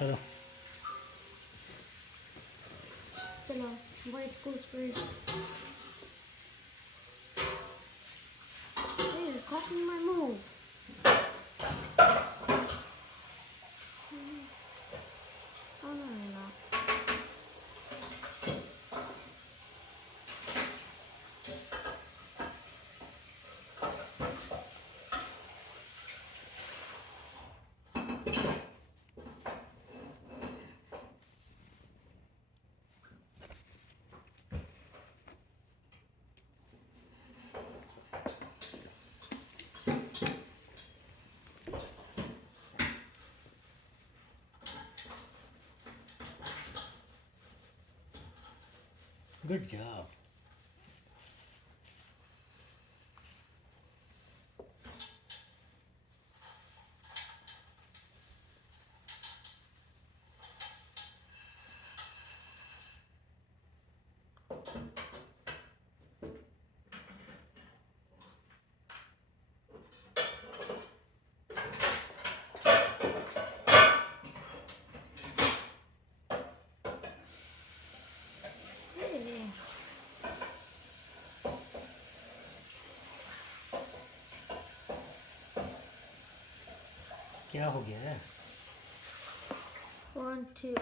चलो चलो white goes first. Hey, you're copying my move. Oh no, you're not. Good job Hey. क्या हो गया है 1, 2,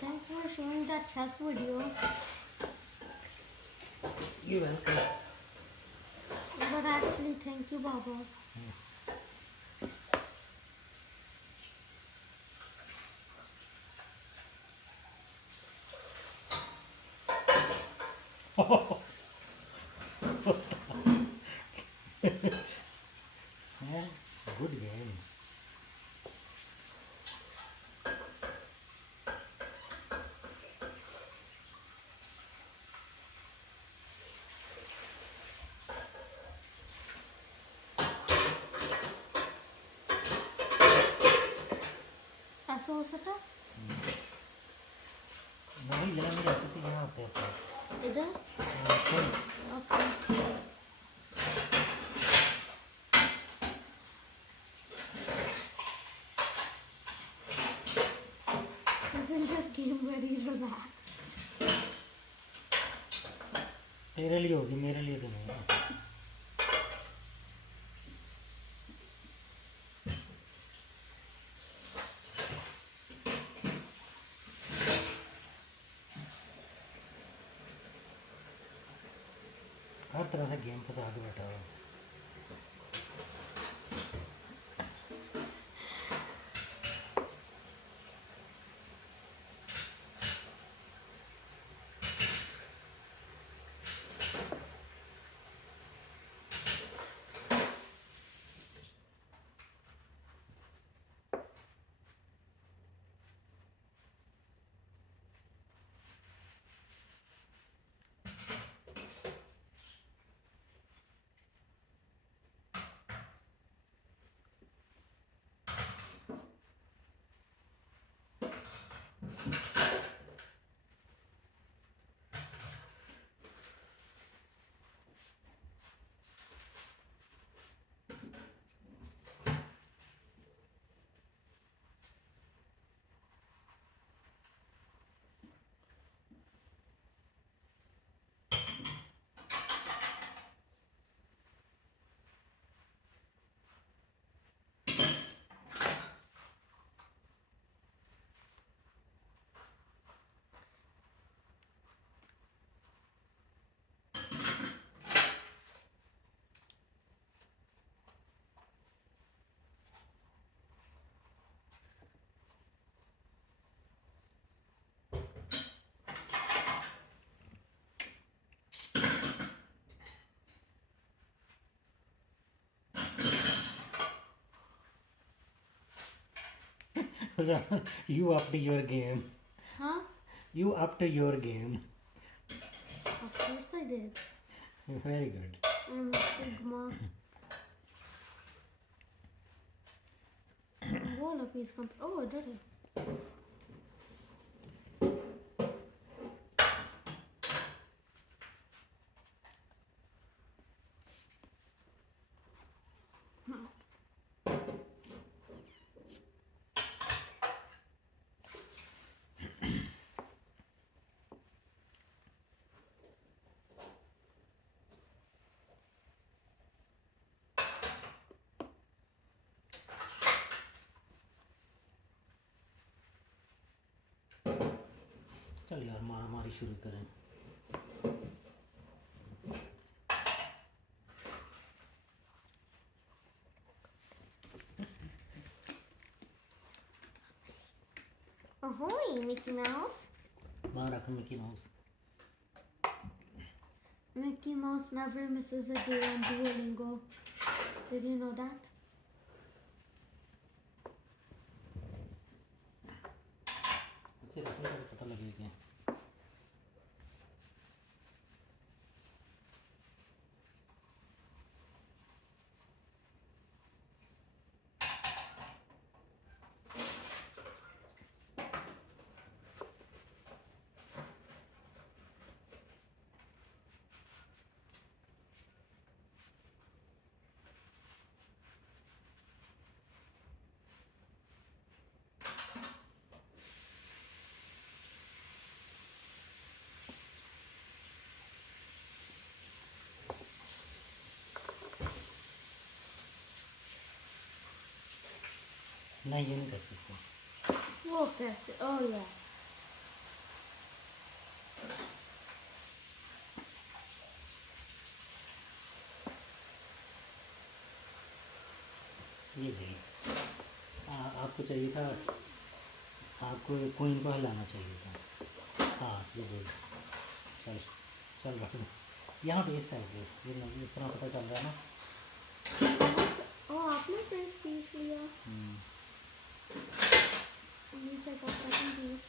Thanks for showing that chess video. You welcome But actually, thank you, Baba. Good game ऐसा हो सकता वही जगह में जैसे थे यहाँ होते हैं इधर तो okay Isn't this game very relaxed? तेरे लिए होगी मेरे लिए तो नहीं है हर तरह से गेम फंसा के बैठा हुआ है You upped your game. Huh? You upped your game. Of course I did. Very good. I'm a Sigma. Roll up is Oh, I did it. चल यार मारामारी शुरू करें. Ahoy, Mickey Mouse. मार रखा Mickey mouse. Mickey Mouse never misses a day on Duolingo. Did you know that? इससे रखने का पता लगेगा. नहीं ये नहीं कर सकते. वो कैसे? Oh yeah. ये गई. आपको चाहिए था. आपको कोइन को हिलाना चाहिए था. हाँ ये दे. चल चल रख दो. यहाँ पे इस साइड पे ये इस तरह पता चल रहा है ना. Oh, आपने first piece लिया. And you said got second piece.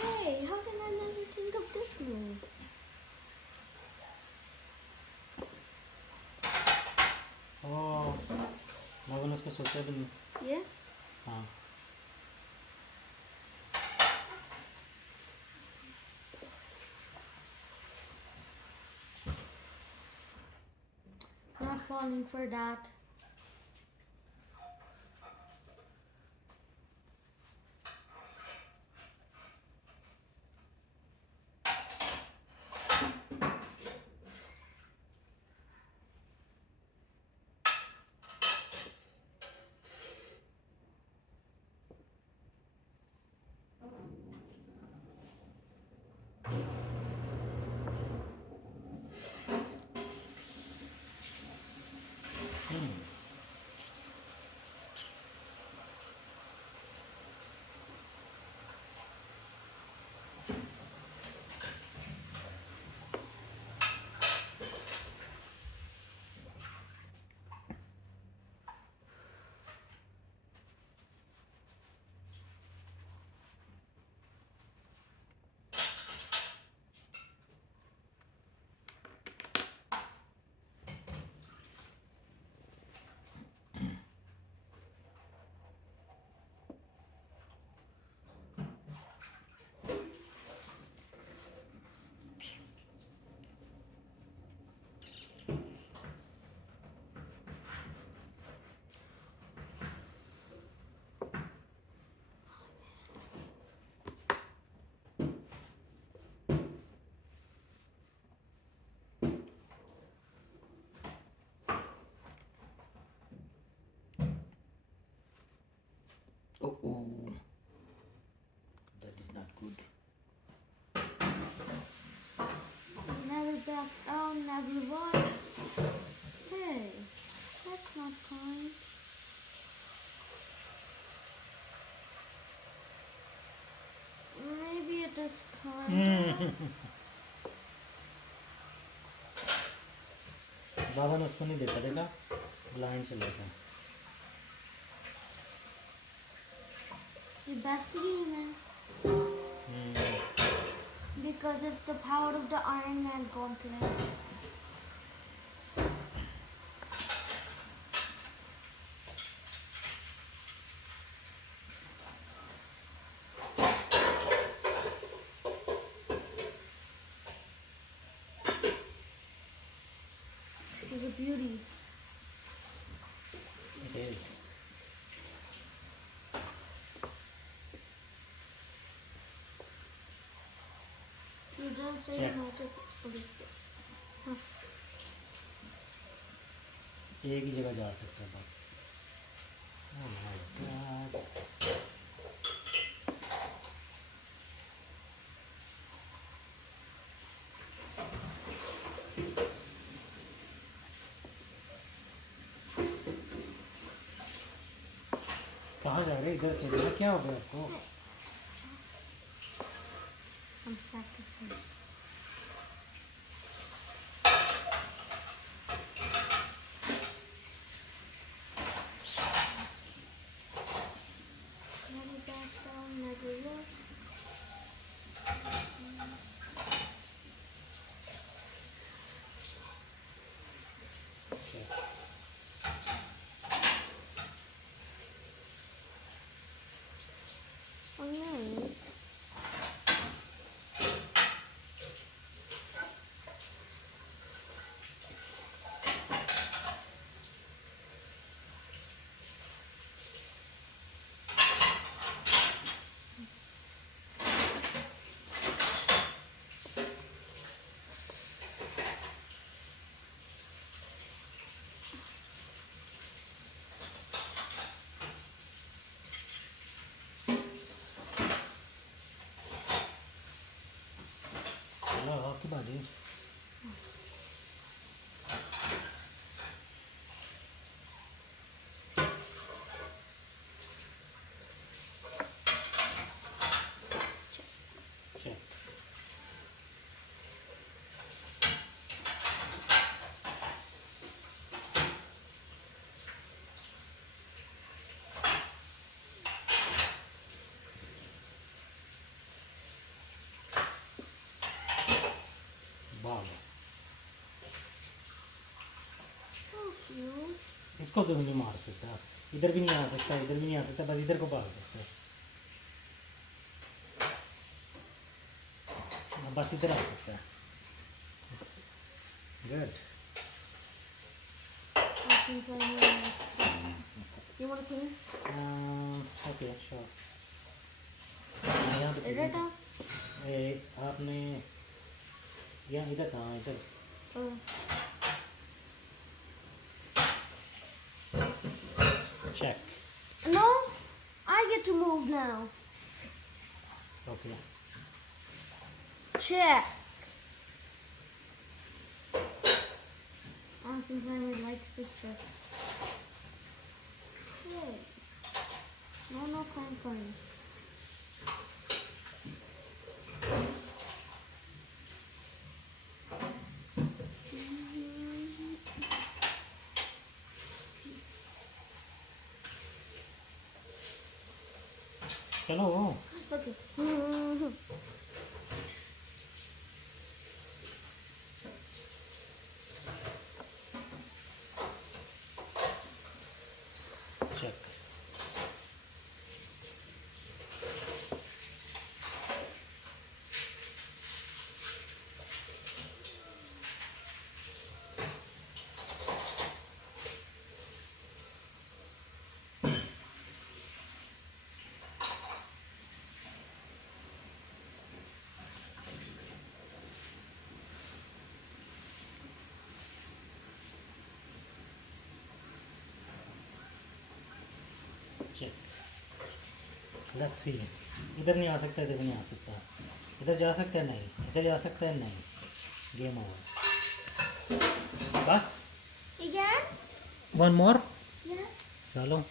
Hey, how can I never think of this move? ओह मैंने उसको सोचा भी नहीं. Yeah? हाँ Not falling for that. Oh, that is not good. Never back down, never run. बाबा ने उसको नहीं देखा, देखा ब्लाइंड चला था। The best game है. Because it's the power of the Iron Man gauntlet. It's a beauty. It is. You don't say Check. magic. Huh. एक ही जगह जा सकते हैं बस। Oh my God. कहाँ जा रहे? इधर से इधर क्या हो गया आपको? I'm sacrificed. Never back down, never look. Oh no. चलो आपकी बारी। Check. Oh, you. इसको तो नहीं मार सकता, इधर भी नहीं आ सकता, इधर भी नहीं आ सकता, बस इधर को भाग सकता है। बस इधर आ सकता है। Good. Since I know you want to clean? Okay sure. यहाँ पे Is it up? आपने यहाँ इधर कहाँ, इधर Oh. Check. No, I get to move now. Okay Check. Since I likes this trick. Hey. No, fine. चलो Okay. Check. Let's see. इधर नहीं आ सकता, इधर भी नहीं आ सकता, इधर जा सकता है नहीं, इधर जा सकता है नहीं, गेम ओवर। बस Again? One more. Yeah. चलो।